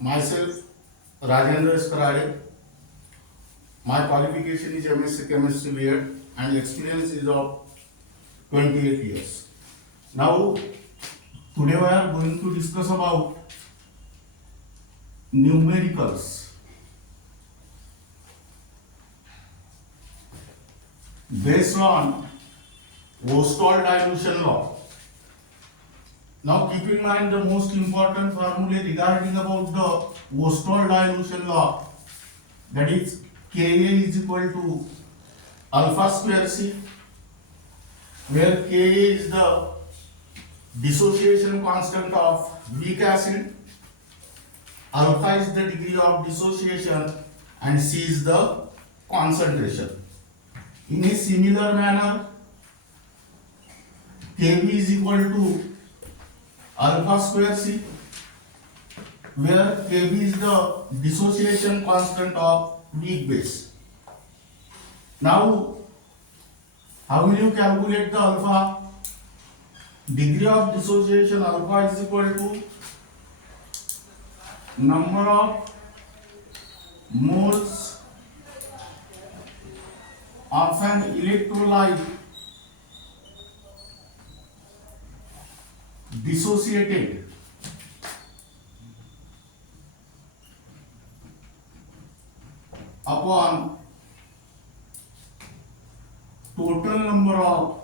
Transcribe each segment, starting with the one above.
Myself, Rajendra Eskarade. My qualification is MSc Chemistry B.Ed and experience is of 28 years. Now, today we are going to discuss about numericals based on Ostwald dilution law. Now keep in mind the most important formula regarding about the Ostwald dilution law, that is Ka is equal to alpha square C, where Ka is the dissociation constant of weak acid, alpha is the degree of dissociation and C is the concentration. In a similar manner, Kb is equal to alpha square C, where Kb is the dissociation constant of weak base. Now, how will you calculate the alpha? Degree of dissociation alpha is equal to number of moles of an electrolyte dissociated upon total number of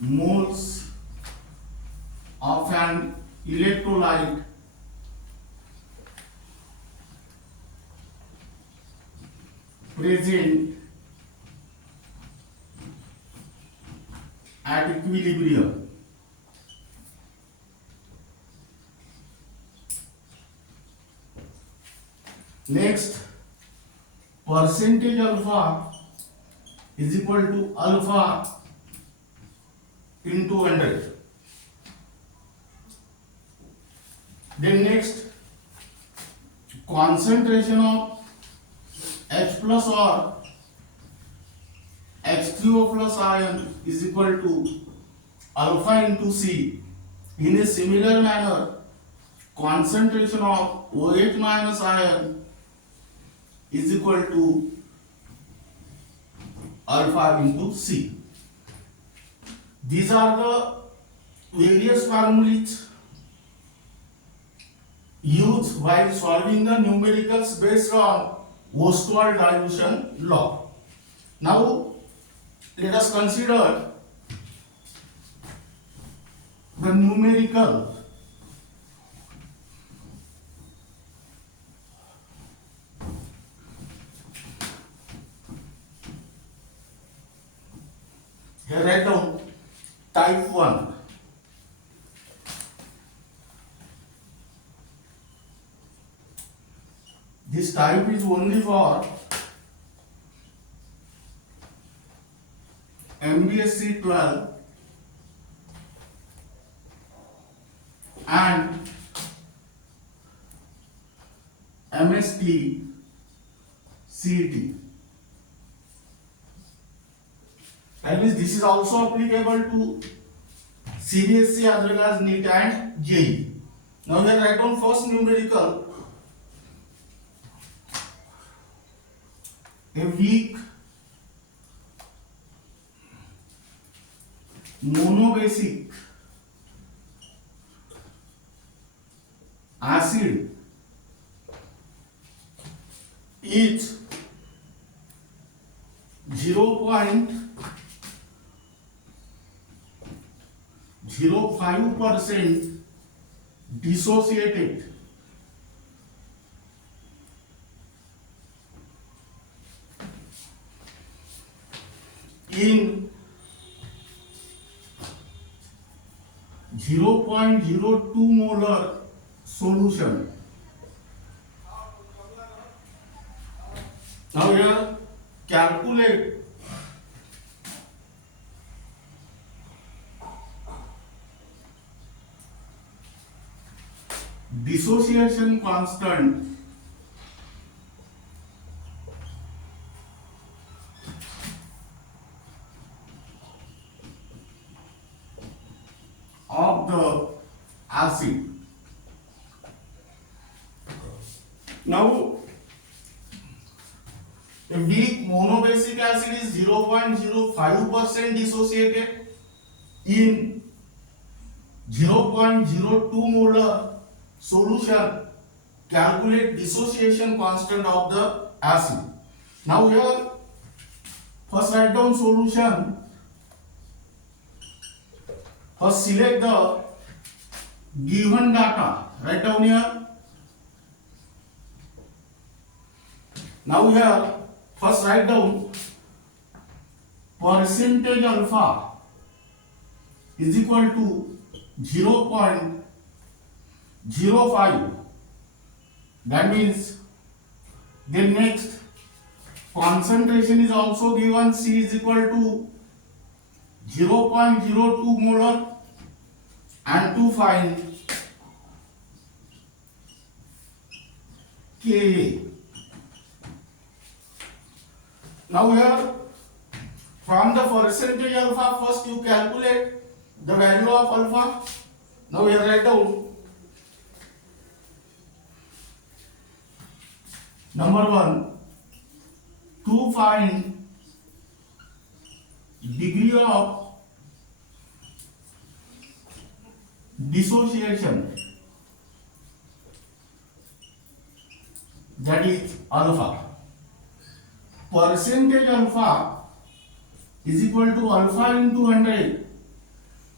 moles of an electrolyte present at equilibrium. Next, percentage alpha is equal to alpha into 100. Then next, concentration of H plus or H3O plus ion is equal to alpha into C. In a similar manner, concentration of OH minus ion is equal to alpha into C. These are the various formulas used while solving the numericals based on Ostwald dilution law. Now, let us consider the numerical here. Write down type 1. This type is only for MBSE 12 and MST CET. That means this is also applicable to CBSE as well as NEET and JEE. Now we write down first numerical. A weak monobasic acid is 0.05% dissociated in 0.02 molar solution. Now here calculate dissociation constant of the acid. Now, a weak monobasic acid is 0.05% dissociated in 0.02 molar solution. Calculate dissociation constant of the acid. Now here, first write down solution. First select the given data. Write down here. Now here, first write down percentage alpha is equal to 0.05. That means then next concentration is also given. C is equal to 0.02 molar, and to find Ka. Now here, from the percentage alpha, first you calculate the value of alpha. Now here write down number 1, to find degree of dissociation, that is alpha. Percentage alpha is equal to alpha into 100.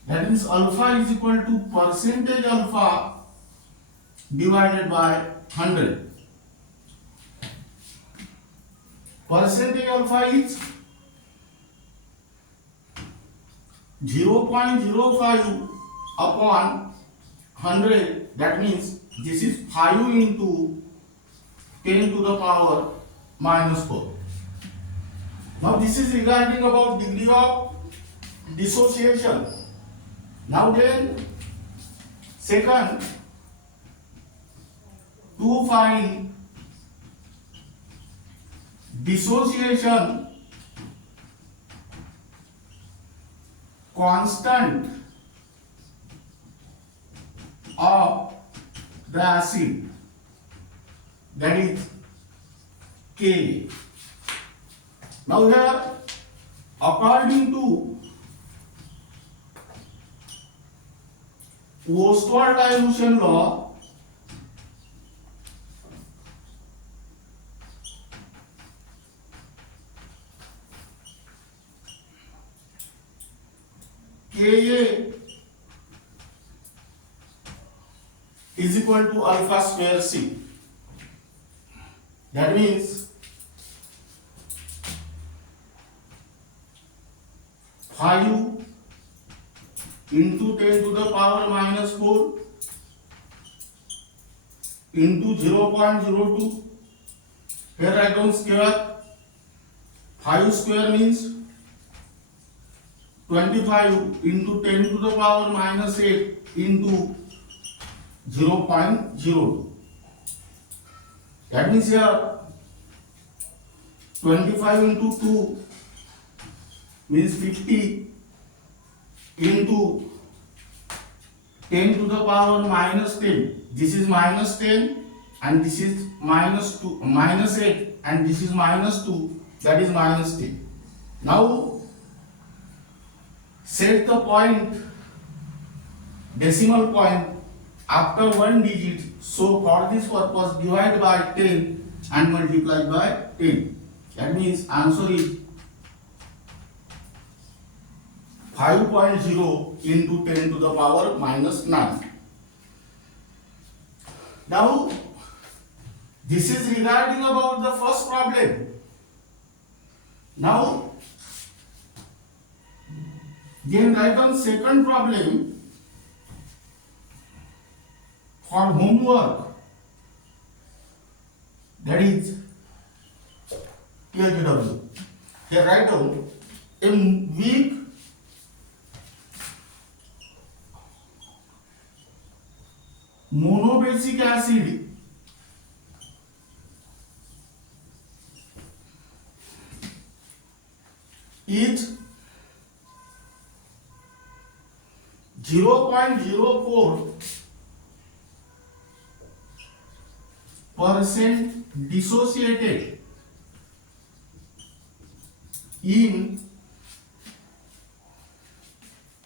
That means alpha is equal to percentage alpha divided by 100. Percentage alpha is 0.05 upon 100. That means this is 5 into 10 to the power minus 4. Now this is regarding about degree of dissociation. Now then, second, to find dissociation constant of the acid, that is K. Now here, according to Ostwald dilution law, Ka is equal to alpha square C. That means 5 into 10 to the power minus 4 into 0.02. Here write down square. 5 square means 25 into 10 to the power minus 8 into 0.02. That means here 25 into 2 means 50 into 10 to the power minus 10. This is minus 10 and this is minus 2, minus 8 and this is minus 2, that is minus 10. Now set the point, decimal point after one digit. So for this purpose divide by 10 and multiply by 10. That means answer is 5.0 into 10 to the power minus 9. Now this is regarding about the first problem. Now then write down second problem for homework, that is iitjee. Here write down a weak monobasic acid is 0.04 percent dissociated in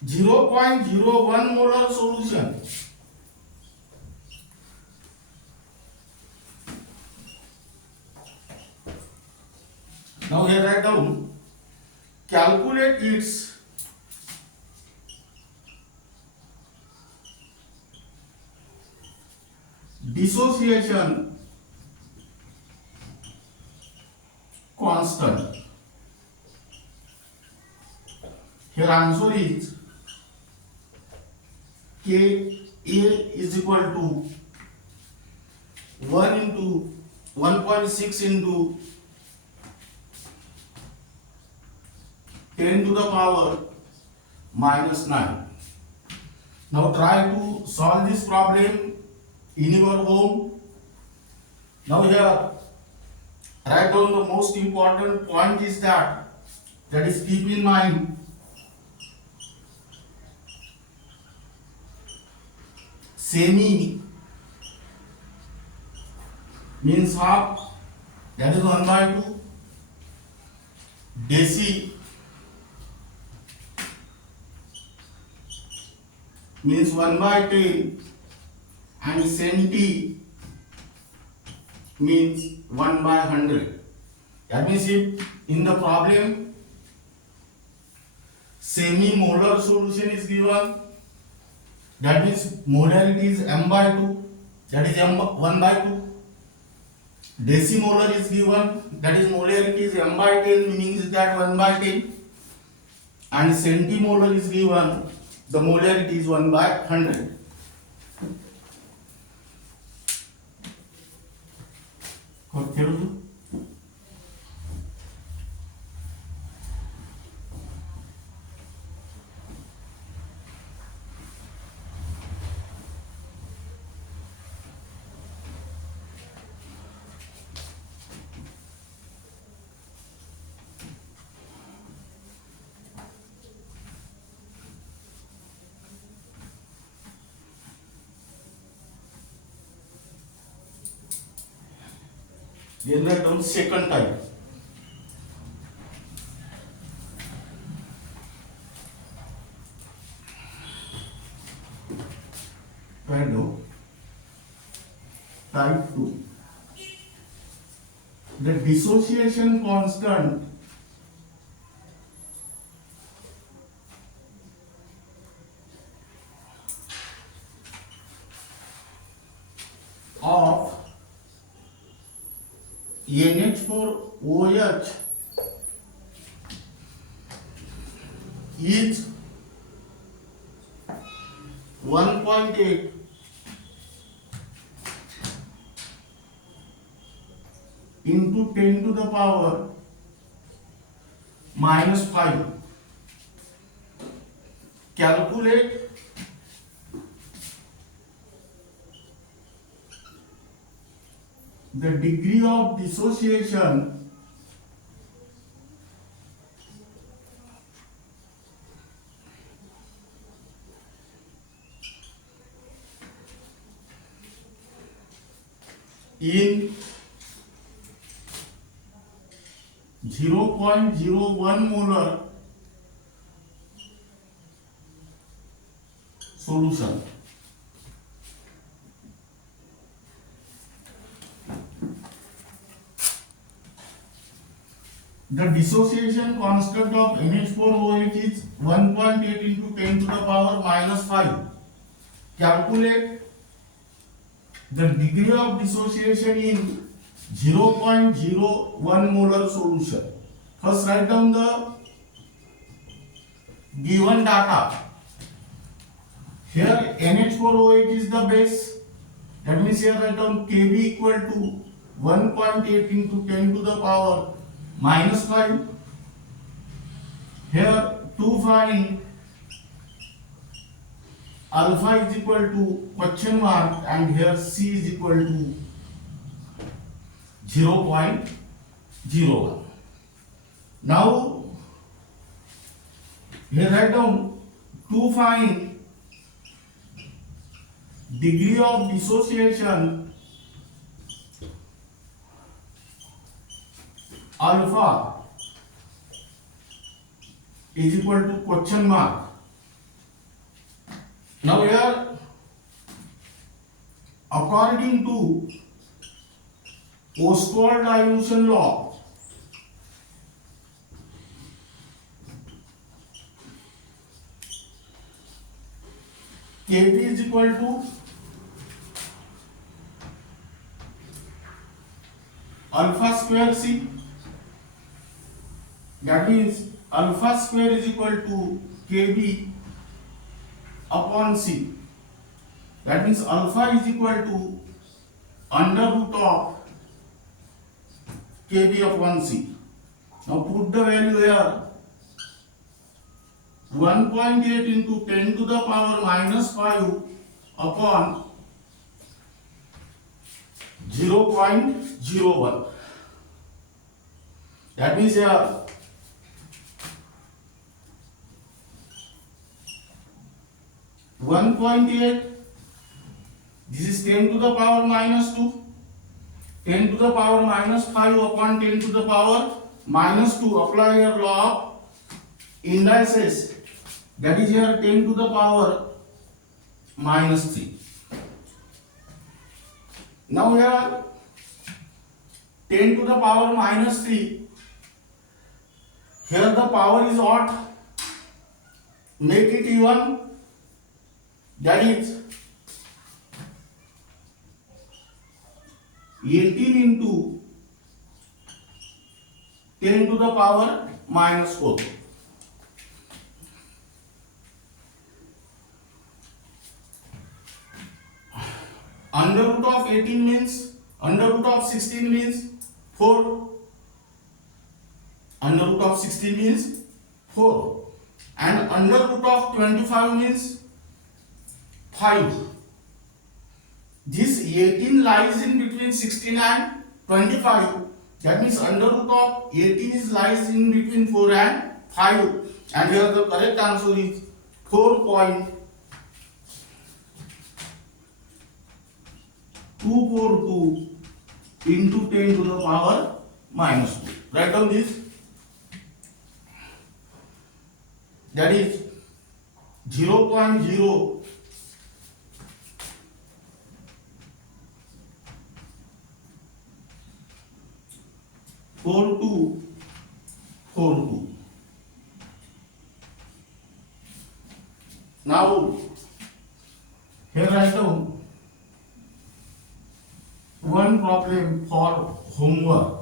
0.01 molar solution. Now here write down, calculate its dissociation constant. Here answer is Ka is equal to 1 into 1.6 into 10 to the power minus 9. Now try to solve this problem in your home. Now here write down the most important point is that is keep in mind semi means half, that is 1 by 2. Deci means 1 by 10, and centi means 1 by 100. That means if in the problem semi-molar solution is given, that means molarity is m by 2, that is m 1 by 2. Decimolar is given, that is molarity is m by 10, meaning is that 1 by 10. And centimolar is given, the molarity is 1 by 100. Then write down second type. Write down type 2. The dissociation constant of NH4OH is 1.8 into 10 to the power minus 5. Calculate the degree of dissociation in 0.01 molar solution. The dissociation constant of NH4OH is 1.8 into 10 to the power minus 5. Calculate the degree of dissociation in 0.01 molar solution. First write down the given data. Here NH4OH is the base. That means here write down Kb equal to 1.8 into 10 to the power minus 5. Here to find alpha is equal to question mark, and here C is equal to 0.01. Now here write down to find degree of dissociation alpha is equal to question mark. Now here, according to Ostwald dilution law, Kb is equal to alpha square C. That means alpha square is equal to Kb upon C. That means alpha is equal to under root of Kb upon C. Now put the value here. 1.8 into 10 to the power minus 5 upon 0.01. That means here 1.8, this is 10 to the power minus 2, 10 to the power minus 5 upon 10 to the power minus 2. Apply your law of indices. That is here 10 to the power minus 3. Now here 10 to the power minus 3. Here the power is odd. Make it even. That is 18 into 10 to the power minus 4. Under root of 18 means, under root of 16 means 4. Under root of 16 means 4. And under root of 25 means 5. This 18 lies in between 16 and 25. That means under root of 18 is lies in between 4 and 5. And here the correct answer is 4.242 into 10 to the power minus 2. Write down this. That is 0.042 42. Now here write down one problem for homework.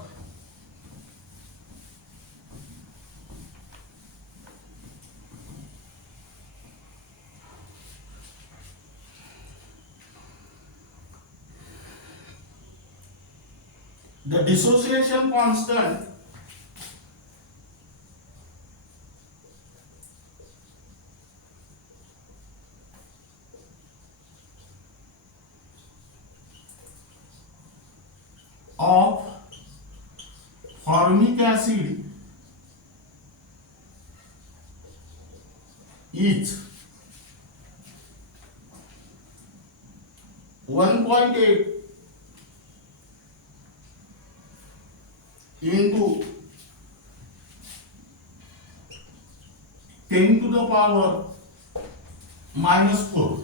The dissociation constant of formic acid is 1.8 into 10 to the power minus 4.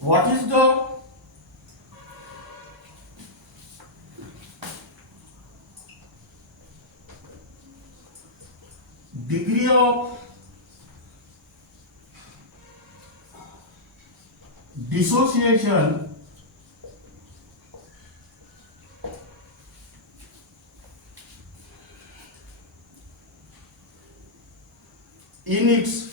What is the degree of dissociation in its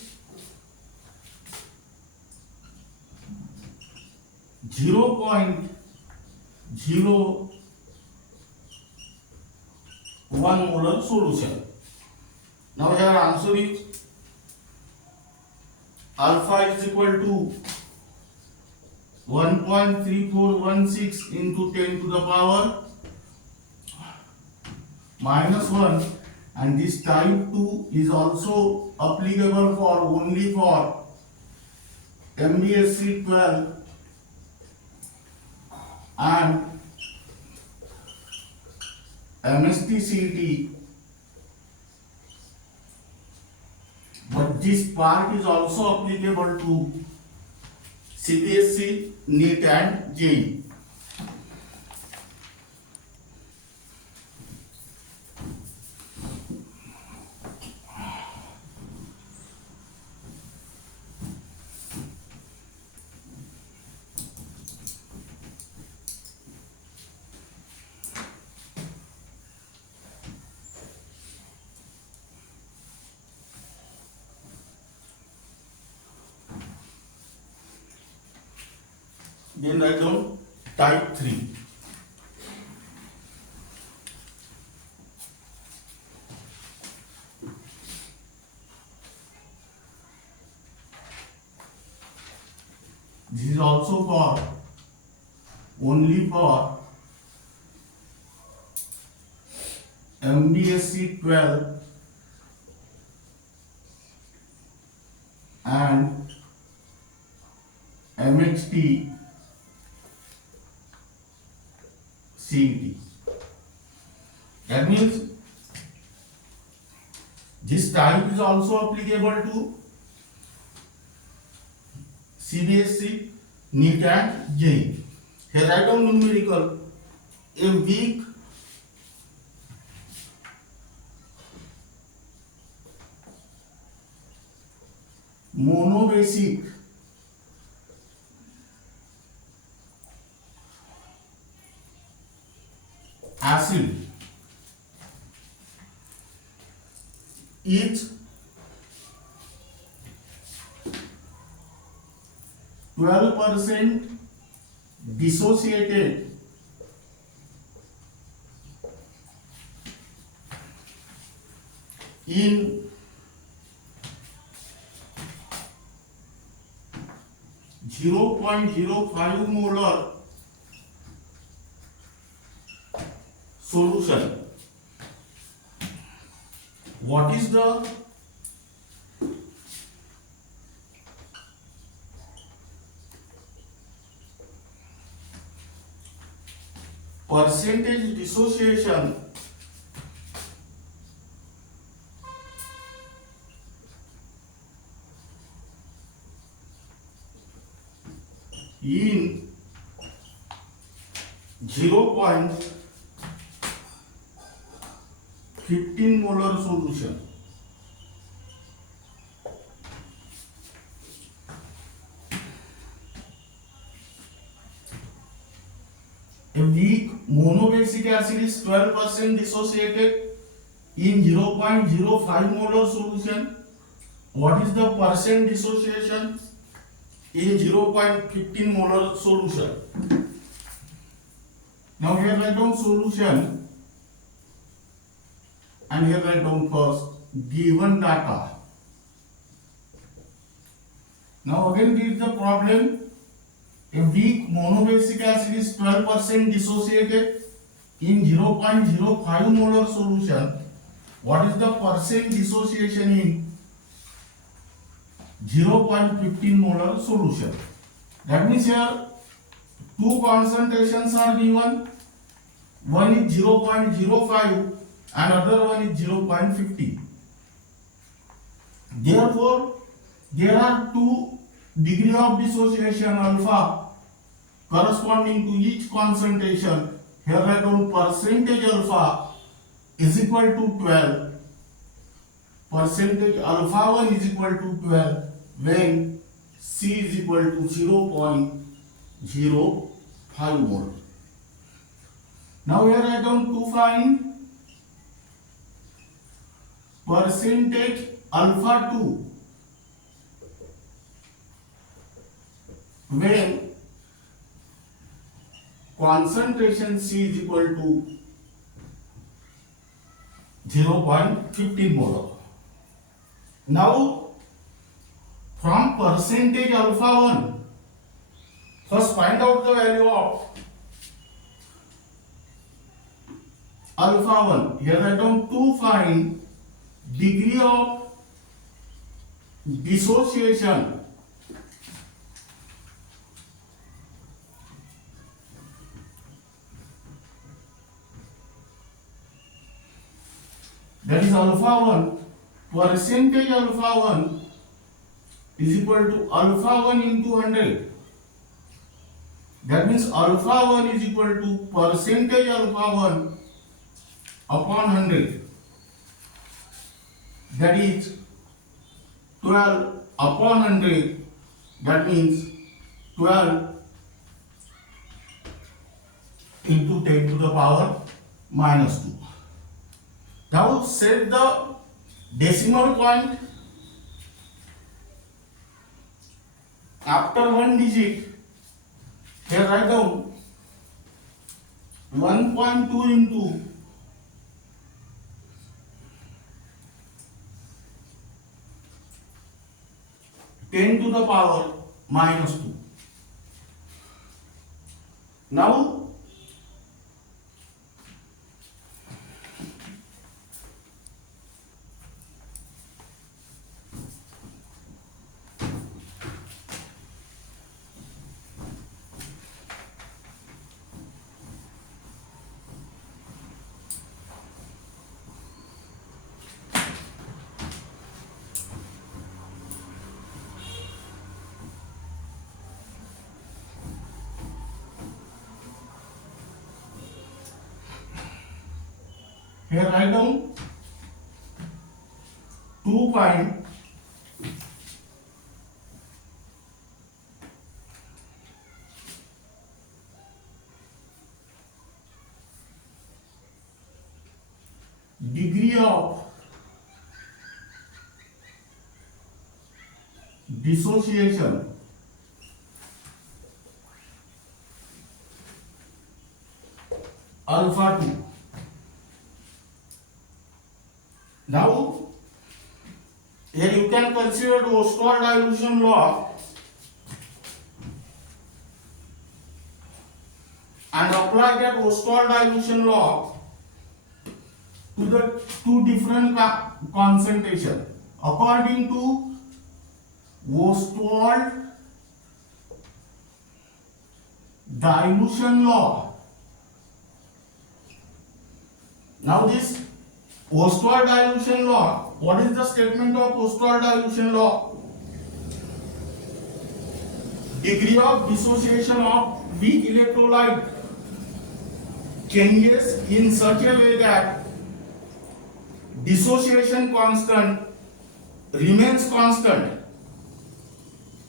0.01 molar solution. Now here answer is alpha is equal to 1.3416 into 10 to the power minus 1, and this type 2 is also applicable for only for MBSE 12 and MHT-CET, but this part is also applicable to CBSE, NEET and JEE. Then write down type 3. This is also for only for MBSE 12 and MHT CET. That means this type is also applicable to CBSE, NEET and JEE. Here write down numerical. A weak monobasic acid is 12% dissociated in 0.05 molar solution. What is the percentage dissociation in 0.15 molar solution? A weak monobasic acid is 12% dissociated in 0.05 molar solution. What is the percent dissociation in 0.15 molar solution? Now here write down solution and here write down first given data. Now again read the problem. A weak monobasic acid is 12% dissociated in 0.05 molar solution. What is the percent dissociation in 0.15 molar solution? That means here two concentrations are given. One is 0.05 and other one is 0.50. Therefore, there are two degree of dissociation alpha corresponding to each concentration. Here write down percentage alpha is equal to 12. Percentage alpha 1 is equal to 12 when C is equal to 0.05 mole. Now here write down to find percentage alpha 2 when concentration C is equal to 0.15 molar. Now from percentage alpha 1, first find out the value of alpha 1. Here I come to find degree of dissociation that is alpha 1, percentage alpha 1 is equal to alpha 1 into 100. That means alpha 1 is equal to percentage alpha 1 upon 100. That is 12 upon 100. That means 12 into 10 to the power minus 2. Now set the decimal point after one digit. Here write down 1.2 into 10 to the power minus 2. Now here write down 2 point degree of dissociation alpha 2. Now here you can consider the Ostwald dilution law and apply that Ostwald dilution law to the two different concentration. According to Ostwald dilution law, now this Ostwald dilution law, what is the statement of Ostwald dilution law? Degree of dissociation of weak electrolyte changes in such a way that dissociation constant remains constant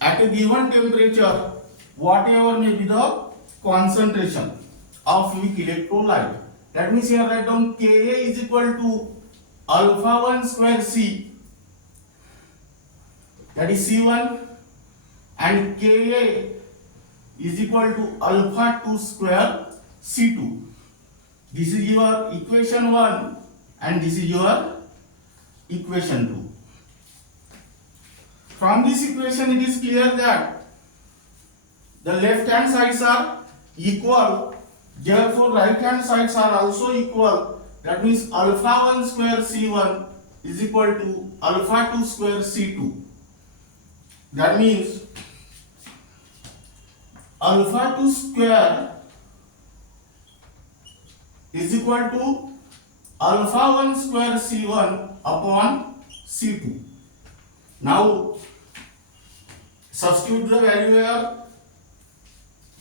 at a given temperature, whatever may be the concentration of weak electrolyte. That means here write down Ka is equal to alpha 1 square C, that is C1, and Ka is equal to alpha 2 square C2. This is your equation 1 and this is your equation 2. From this equation it is clear that the left hand sides are equal, therefore right hand sides are also equal. That means alpha 1 square C1 is equal to alpha 2 square C2. That means alpha 2 square is equal to alpha 1 square C1 upon C2. Now substitute the value here,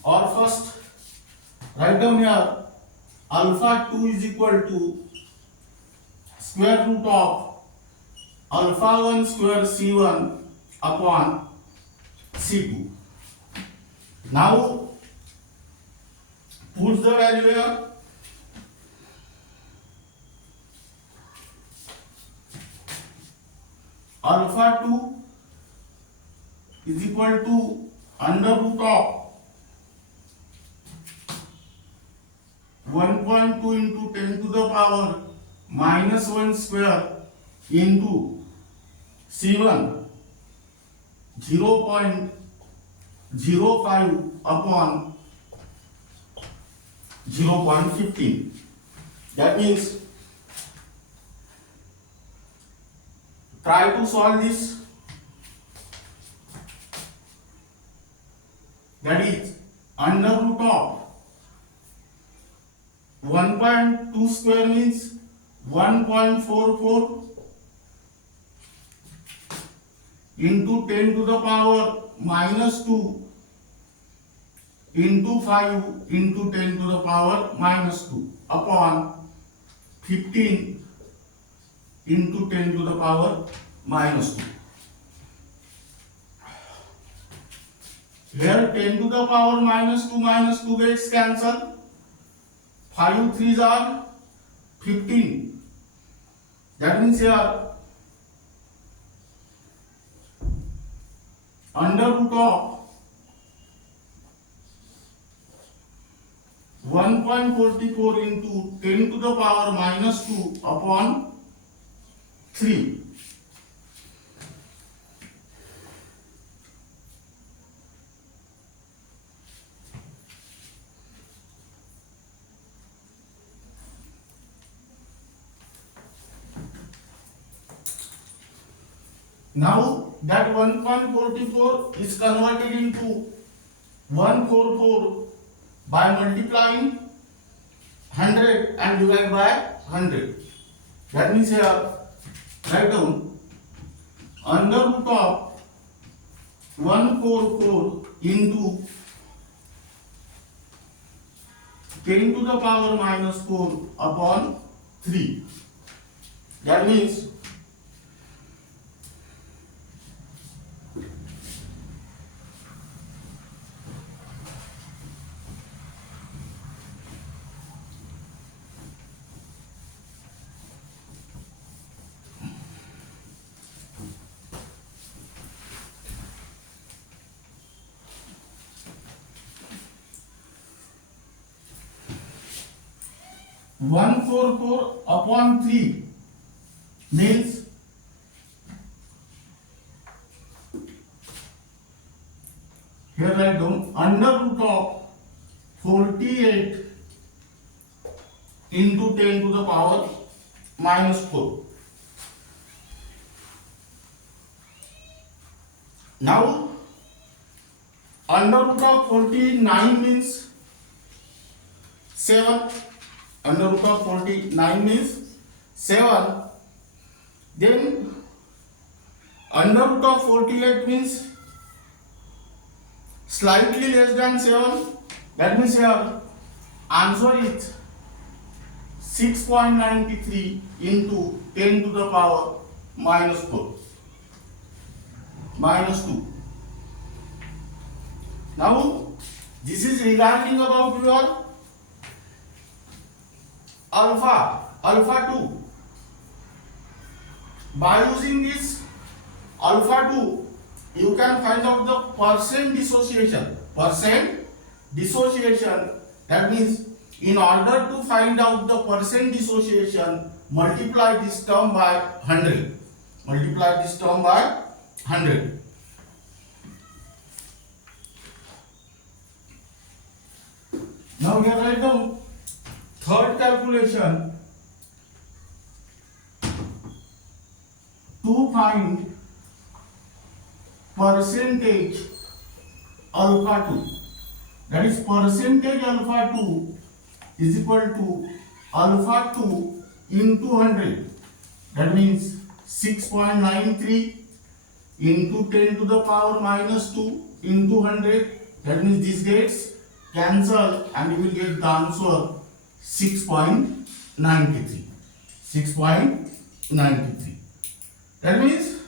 or first write down here alpha 2 is equal to square root of alpha 1 square C1 upon C2. Now put the value here. Alpha 2 is equal to under root of 1.2 into 10 to the power minus 1 square into C1 0.05 upon 0.15. That means try to solve this. That is under root of 1.2 square means 1.44 into 10 to the power minus 2 into 5 into 10 to the power minus 2 upon 15 into 10 to the power minus 2. Here 10 to the power minus 2 gets cancelled. 5 3s are 15. That means here under root of 1.44 into 10 to the power minus 2 upon 3. Now that 1.44 is converted into 144 by multiplying 100 and divide by 100. That means here write down under root of 144 into 10 to the power minus 4 upon 3. That means 144 upon 3 means here write down under root of 48 into 10 to the power minus 4. Now under root of 49 means 7. Under root of 49 means 7. Then under root of 48 means slightly less than 7. That means here answer is 6.93 into 10 to the power minus 4 minus 2. Now this is regarding about your alpha 2. By using this alpha 2 you can find out the percent dissociation. That means in order to find out the percent dissociation, multiply this term by 100. Multiply this term by 100. Now here write down third calculation to find percentage alpha 2. That is percentage alpha 2 is equal to alpha 2 into 100. That means 6.93 into 10 to the power minus 2 into 100. That means this gets cancelled and you will get the answer 6.93. 6.93. That means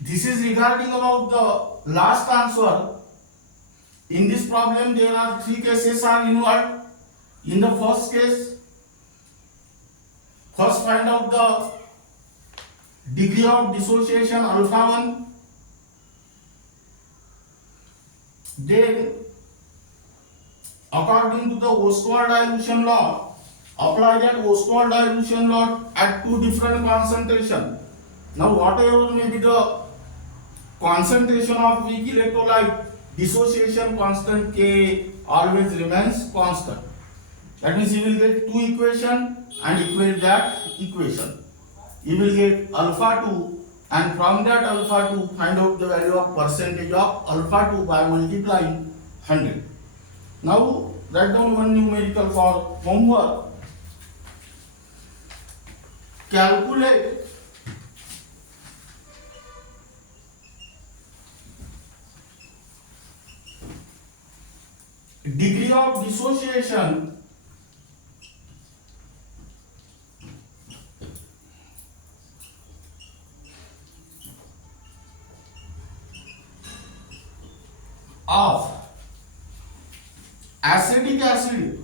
this is regarding about the last answer. In this problem there are 3 cases are involved. In the first case, first find out the degree of dissociation alpha 1. Then according to the Ostwald dilution law, apply that Ostwald dilution law at 2 different concentration. Now whatever may be the concentration of weak electrolyte, dissociation constant K always remains constant. That means you will get 2 equation and equate that equation. You will get alpha 2 and from that alpha 2 find out the value of percentage of alpha 2 by multiplying 100. Now Write down one numerical for homework. Calculate degree of dissociation of acetic acid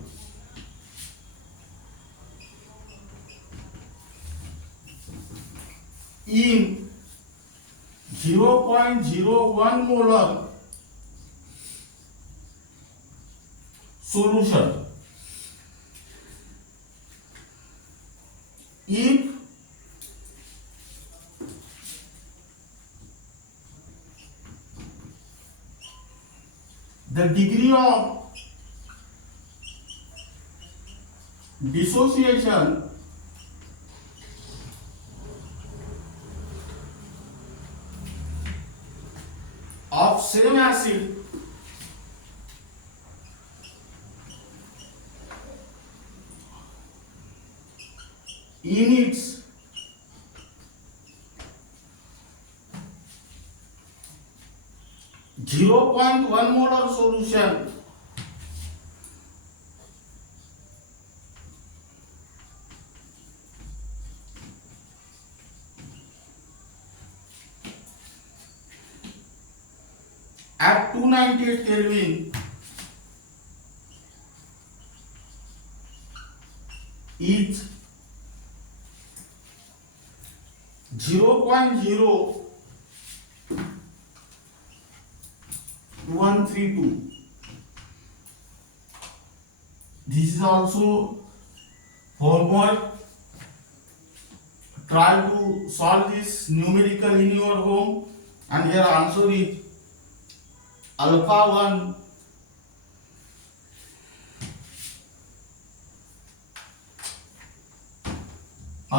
in 0.01 molar solution if the degree of dissociation of same acid in its .1 molar solution at 298 Kelvin is 0.0132. This is also homework. Try to solve this numerical in your home, and your answer is alpha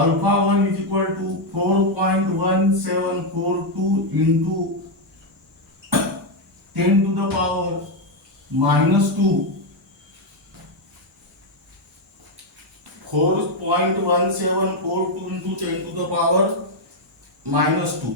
1 is equal to 4.1742 into 10 to the power minus 2. 4.1742 into 10 to the power minus 2.